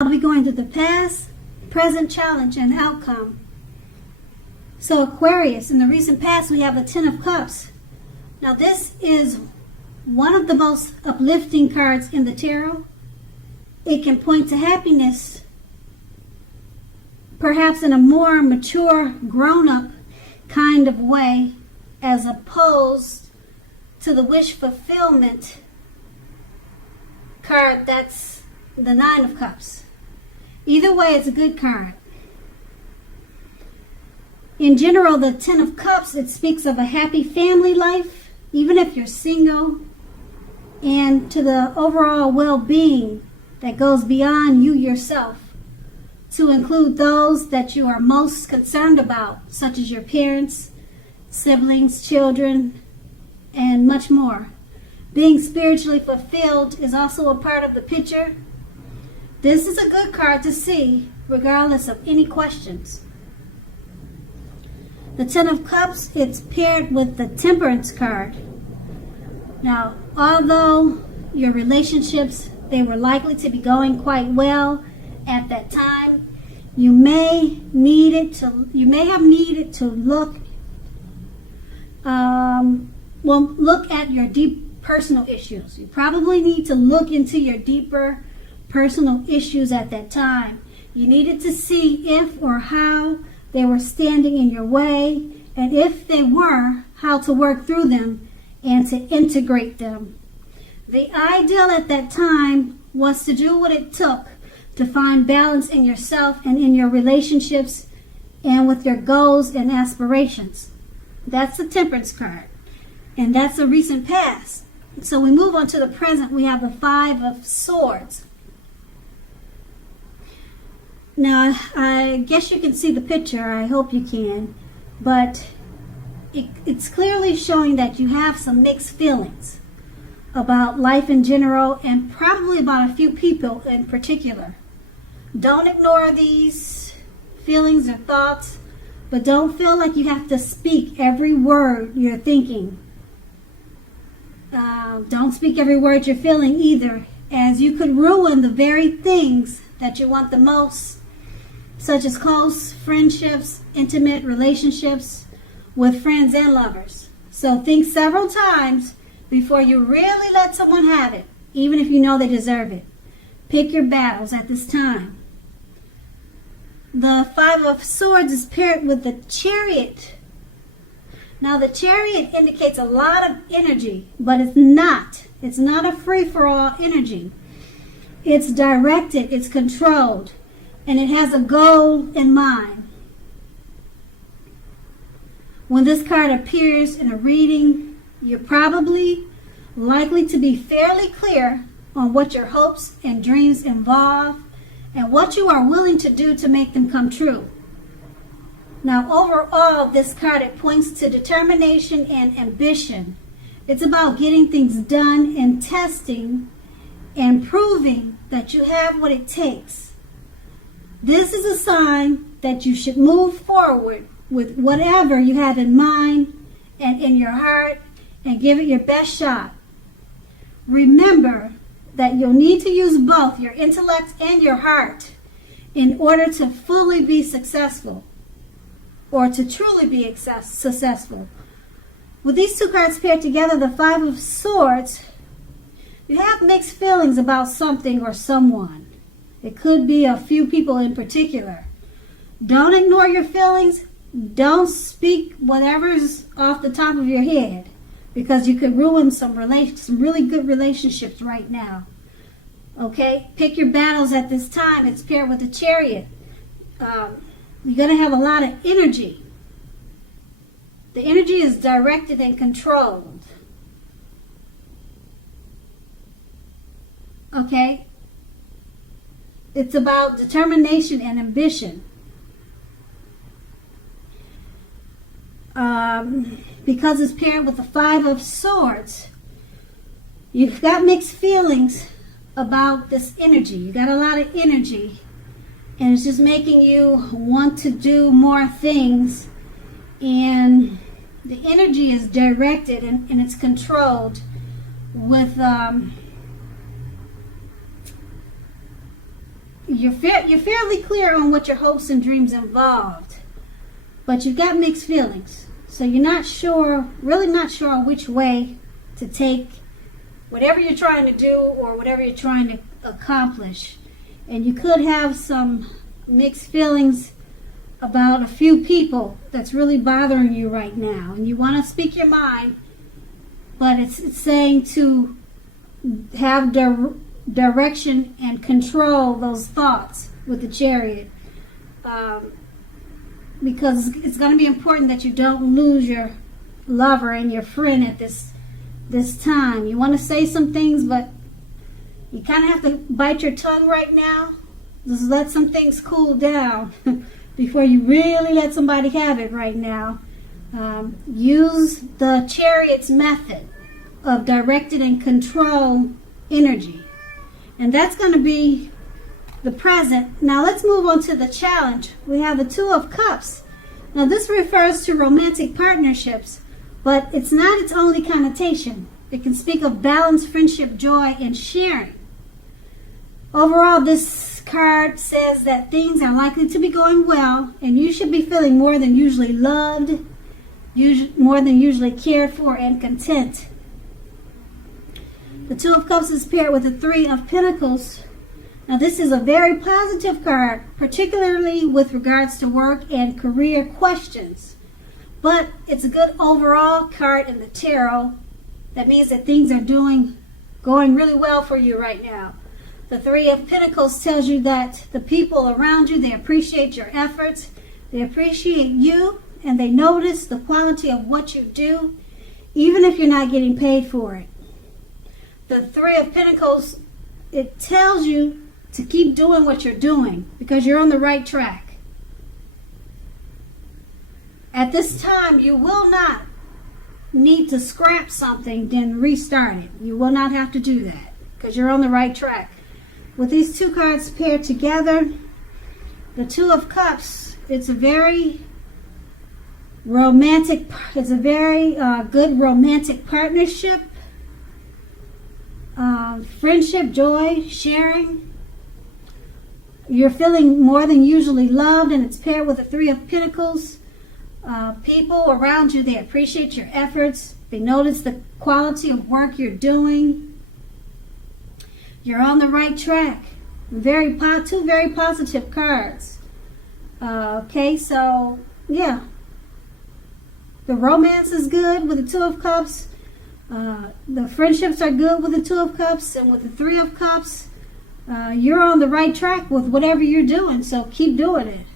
I'll be going through the past, present challenge, and outcome. So Aquarius, in the recent past, we have the Ten of Cups. Now this is one of the most uplifting cards in the tarot. It can point to happiness, perhaps in a more mature, grown-up kind of way, as opposed to the wish fulfillment card that's the Nine of Cups. Either way, it's a good card. In general, the Ten of Cups, it speaks of a happy family life, even if you're single, and to the overall well-being that goes beyond you yourself, to include those that you are most concerned about, such as your parents, siblings, children, and much more. Being spiritually fulfilled is also a part of the picture. This is a good card to see, regardless of any questions. The Ten of Cups, it's paired with the Temperance card. Now, although your relationships, they were likely to be going quite well at that time, you may have needed to look at your deep personal issues. You probably need to look into your deeper personal issues at that time. You needed to see if or how they were standing in your way, and if they were, how to work through them and to integrate them. The ideal at that time was to do what it took to find balance in yourself and in your relationships and with your goals and aspirations. That's the Temperance card, and that's a recent past. So we move on to the present. We have the Five of Swords. Now, I guess you can see the picture. I hope you can. But it's clearly showing that you have some mixed feelings about life in general, and probably about a few people in particular. Don't ignore these feelings or thoughts, but don't feel like you have to speak every word you're thinking. Don't speak every word you're feeling either, as you could ruin the very things that you want the most, such as close friendships, intimate relationships with friends and lovers. So think several times before you really let someone have it, even if you know they deserve it. Pick your battles at this time. The Five of Swords is paired with the Chariot. Now the Chariot indicates a lot of energy, but it's not a free-for-all energy. It's directed, it's controlled, and it has a goal in mind. When this card appears in a reading, you're probably likely to be fairly clear on what your hopes and dreams involve and what you are willing to do to make them come true. Now, overall, this card, it points to determination and ambition. It's about getting things done and testing and proving that you have what it takes. This is a sign that you should move forward with whatever you have in mind and in your heart and give it your best shot. Remember that you'll need to use both your intellect and your heart in order to fully be successful, or to truly be successful. With these two cards paired together, the Five of Swords, you have mixed feelings about something or someone. It could be a few people in particular. Don't ignore your feelings. Don't speak whatever's off the top of your head, because you could ruin some really good relationships right now. Okay? Pick your battles at this time. It's paired with the Chariot. You're going to have a lot of energy. The energy is directed and controlled. Okay? It's about determination and ambition. Because it's paired with the Five of Swords, you've got mixed feelings about this energy. You got a lot of energy, and it's just making you want to do more things, and the energy is directed and it's controlled with you're fairly clear on what your hopes and dreams involved, but you've got mixed feelings. So you're not sure, really not sure which way to take whatever you're trying to do or whatever you're trying to accomplish. And you could have some mixed feelings about a few people that's really bothering you right now. And you want to speak your mind, but it's saying to have direction and control those thoughts with the Chariot. Because it's going to be important that you don't lose your lover and your friend at this time. You want to say some things, but you kind of have to bite your tongue right now. Just let some things cool down before you really let somebody have it right now. Use the Chariot's method of directed and control energy. And that's going to be the present. Now let's move on to the challenge. We have the Two of Cups. Now this refers to romantic partnerships, but it's not its only connotation. It can speak of balance, friendship, joy, and sharing. Overall, this card says that things are likely to be going well, and you should be feeling more than usually loved, more than usually cared for, and content. The Two of Cups is paired with the Three of Pentacles. Now this is a very positive card, particularly with regards to work and career questions. But it's a good overall card in the tarot. That means that things are going really well for you right now. The Three of Pentacles tells you that the people around you, they appreciate your efforts, they appreciate you, and they notice the quality of what you do, even if you're not getting paid for it. The Three of Pentacles, it tells you to keep doing what you're doing because you're on the right track. At this time, you will not need to scrap something, then restart it. You will not have to do that because you're on the right track. With these two cards paired together, the Two of Cups, it's a very romantic, it's a very good romantic partnership. Friendship, joy, sharing. You're feeling more than usually loved, and it's paired with the Three of Pentacles. People around you, they appreciate your efforts. They notice the quality of work you're doing. You're on the right track. Two very positive cards. Okay, so yeah. The romance is good with the Two of Cups. The friendships are good with the Two of Cups, and with the Three of Cups, you're on the right track with whatever you're doing, so keep doing it.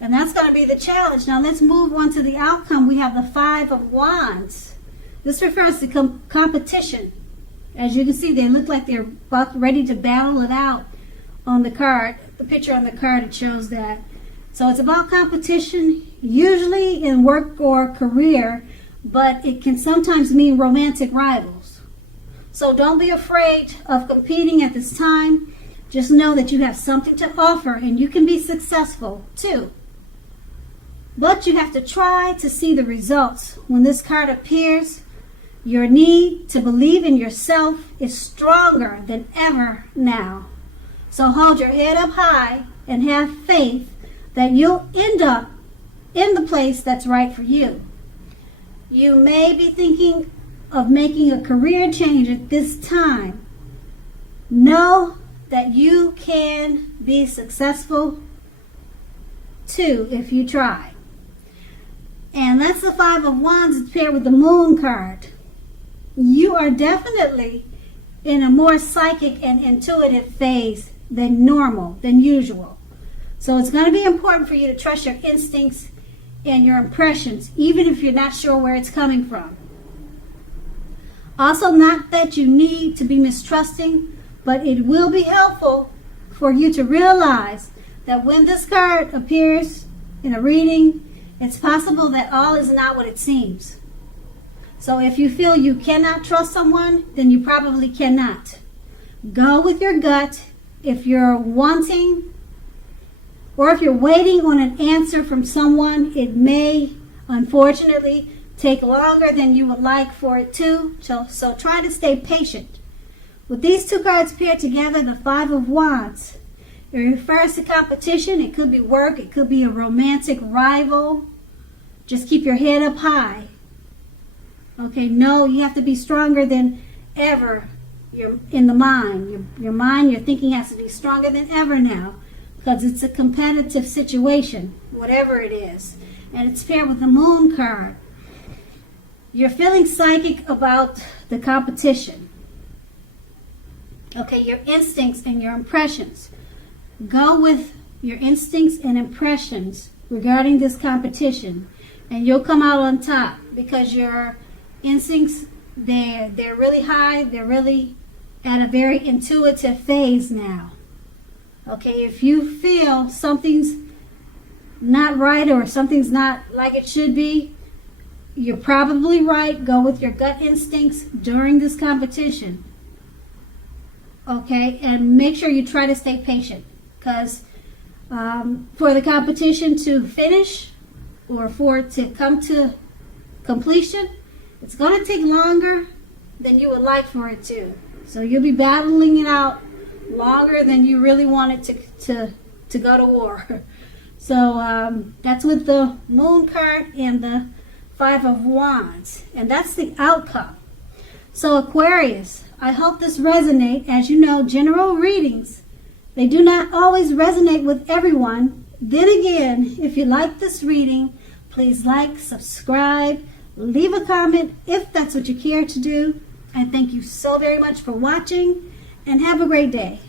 And that's going to be the challenge. Now let's move on to the outcome. We have the Five of Wands. This refers to competition. As you can see, they look like they're ready to battle it out on the card. The picture on the card, it shows that. So it's about competition, usually in work or career, but it can sometimes mean romantic rivals. So don't be afraid of competing at this time. Just know that you have something to offer and you can be successful too. But you have to try to see the results. When this card appears, your need to believe in yourself is stronger than ever now. So hold your head up high and have faith that you'll end up in the place that's right for you. You may be thinking of making a career change at this time. Know that you can be successful too if you try. And that's the Five of Wands. It's paired with the Moon card. You are definitely in a more psychic and intuitive phase than normal, than usual. So it's going to be important for you to trust your instincts and your impressions, even if you're not sure where it's coming from. Also, not that you need to be mistrusting, but it will be helpful for you to realize that when this card appears in a reading, it's possible that all is not what it seems. So if you feel you cannot trust someone, then you probably cannot. Go with your gut. If you're wanting or if you're waiting on an answer from someone, it may, unfortunately, take longer than you would like for it to. So try to stay patient. With these two cards paired together, the Five of Wands, It refers to competition. It could be work. It could be a romantic rival. Just keep your head up high. Okay, no, you have to be stronger than ever. You're in the mind. Your mind, your thinking has to be stronger than ever now, because it's a competitive situation, whatever it is. And it's paired with the Moon card. You're feeling psychic about the competition. Okay, your instincts and your impressions. Go with your instincts and impressions regarding this competition, and you'll come out on top, because your instincts, they're really high. They're really at a very intuitive phase now. Okay, if you feel something's not right or something's not like it should be, you're probably right. Go with your gut instincts during this competition. Okay, and make sure you try to stay patient, because for the competition to finish or for it to come to completion, it's going to take longer than you would like for it to. So you'll be battling it out longer than you really want it to go to war. So that's with the Moon card and the Five of Wands. And that's the outcome. So Aquarius, I hope this resonates. As you know, general readings, they do not always resonate with everyone. Then again, if you like this reading, please like, subscribe, leave a comment if that's what you care to do. And thank you so very much for watching, and have a great day.